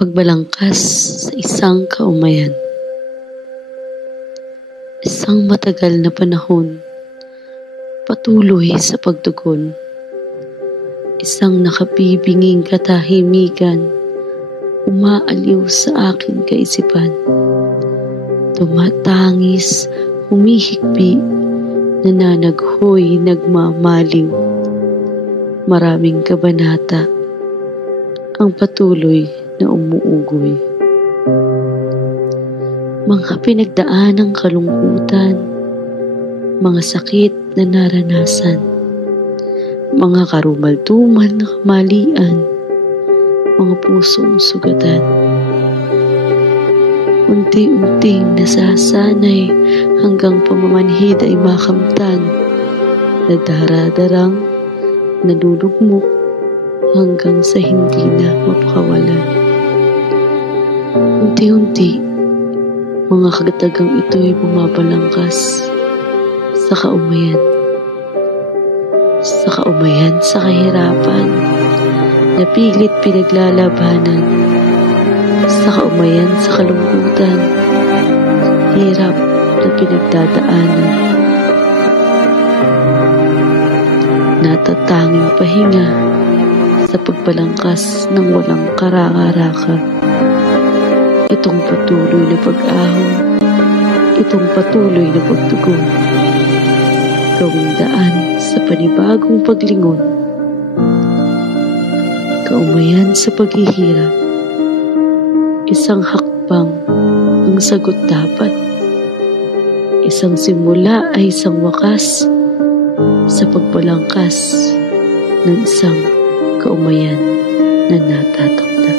Pagbalangkas sa isang kaumayan. Isang matagal na panahon, patuloy sa pagtugon. Isang nakabibinging katahimikan, umaaliw sa aking kaisipan. Tumatangis, humihikbi, nananaghoy, nagmamaliw. Maraming kabanata ang patuloy na umuugoy. Mga pinagdaanang kalungkutan, mga sakit na naranasan, mga karumaldumal na kamalian, mga pusong sugatan. Unti-unting nasasanay hanggang pamamanhid ay makamtan, na daradarang nalulugmok hanggang sa hindi na mapakawalan. Unti-unti, mga kagatagang ito'y bumabalangkas sa kaumayan. Sa kaumayan sa kahirapan, na pilit pinaglalabanan. Sa kaumayan sa kalungkutan, hirap na pinagdadaanan. Natatanging pahinga sa pagbalangkas ng walang karaka-raka. Itong patuloy na pag-ahon, itong patuloy na pagtugon, gawing daan sa panibagong paglingon. Kaumayan sa paghihirap, isang hakbang ang sagot dapat. Isang simula ay isang wakas sa pagbalangkas ng isang kaumayan na natatakda.